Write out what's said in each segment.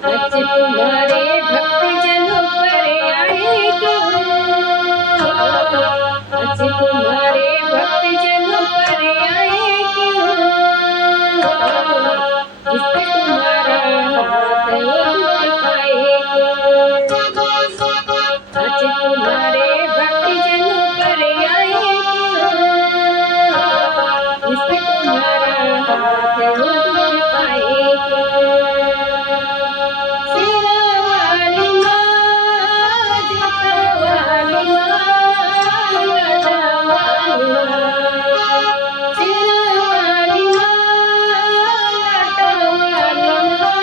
आज तुम्हारे भक्तजनों पर आए क्यों? आज तुम्हारे भक्तजनों पर आए क्यों? जिससे तुम्हारा हाथ वो दुख पाए क्यों? आज तुम्हारे भक्तजनों पर आए क्यों? जिससे तुम्हारा हाथ वो दुख पाए क्यों? शेरा वाली माँ, जोता वाली माँ, लटा वाली माँ। शेरा वाली माँ, लटा वाली माँ,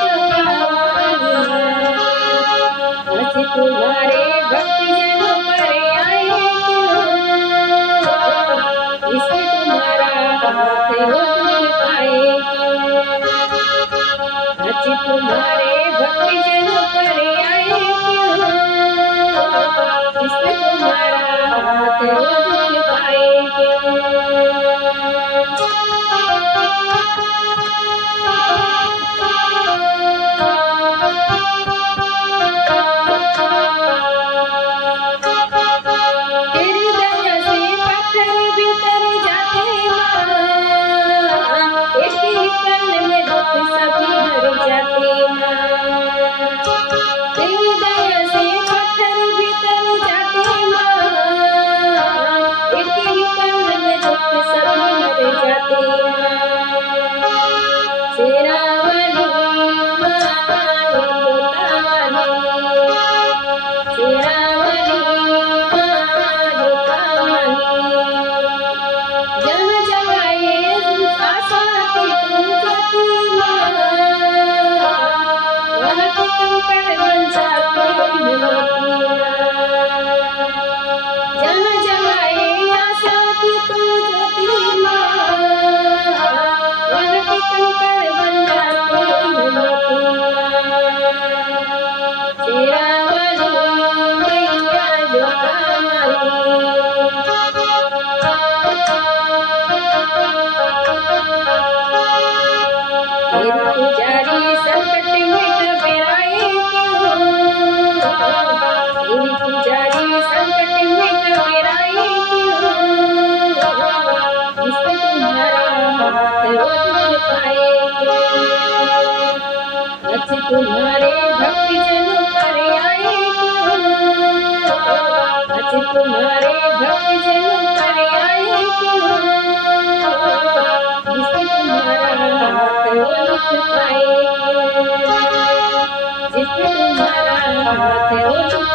जोता वाली माँ। आज तुम्हारे भक्तजनों पर आए क्यों? इससे तुम्हारा हाथ वो दुख पाए क्यों? आज तुम्हारे भक्तजनों पर आए क्यों? जिससे तुम्हारा हाथ वो दुख पाए क्यों? तेरी दया से पत्थर भी तर जाते माँ, एक ही पल में दुख सभी हर जाते माँ। तेरी दया से पत्थर भी तर जाते माँ, एक ही पल में दुख सभी हर जाते माँ। शेरा वाली माँ, जोता वाली, शेरा वाली माँ, जोता वाली। जन जगाए आशा की तुम ज्योति माँ, वहाँ की कंकड़ बन जाती है मोती माँ। जन जगाए आशा की तुम ज्योति माँ, वहाँ की कंकड़ बन जाती है मोती माँ। शेरा वाली मैया जोता वाली। तेरी पुजारी संकट में घबराए क्यों? तेरी पुजारी संकट में घबराए क्यों? जिससे तुम्हारा हाथ वो दुख पाए क्यों? आज तुम्हारे भक्तजनों पर आए क्यों? आज तुम्हारे भक्तजनों पर आए क्यों? जिससे तुम्हारा हाथ वो दुख पाए क्यों? जिससे तुम्हारा हाथ वो दुख